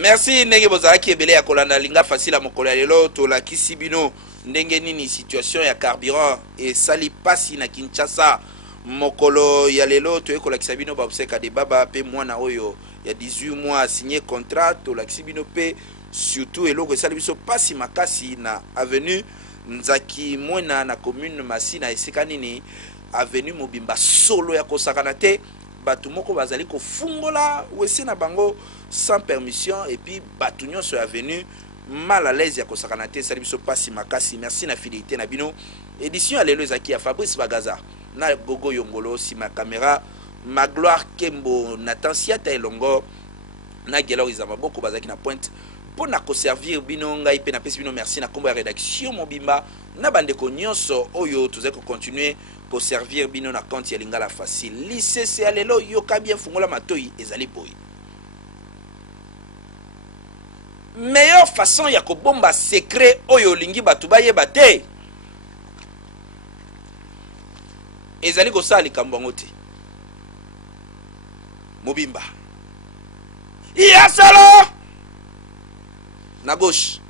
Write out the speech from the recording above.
Merci ndenge bozalaki ebele ya kolanda linga facile à mokolo ya lelo tolakisi bino ndenge nini situation ya carburant esali pasi na Kinshasa mokolo ya lelo toyekolakisa bino babuseka de baba pe mwana oyo ya 18 mois signé contrat tolakisi bino pe surtout eloko esali biso pasi makasi na avenue Nzaki Mwena na commune Masina esika nini avenue Mobimba solo ya kosakana te batu moko bazali kofungola wese na bango sans permission et puis batu nyonso ya avenue mal à l'aise ya kosakana te esali biso pasi makasi. Merci na fidélité na bino. Édition ya lelo ezaki ya Fabrice Bagaza na Gogo Yongolo si ma caméra Magloire Kembo Nathan Siata elongo na Gelo Izamaboko bazaki na pointe pour na servir bino ngai pe na pesi bino merci na kombo ya rédaction Mobimba na bandeko nyonso oyo tuzai ko continuer ko servir bino na compte ya lingala facile lycée c'est lelo yoka bien fungola matoi ezali boy meilleure façon ya ko bomba secret oyo lingi batu bayeba te ezali ko sali kambongo te Mobimba ya salo na gauche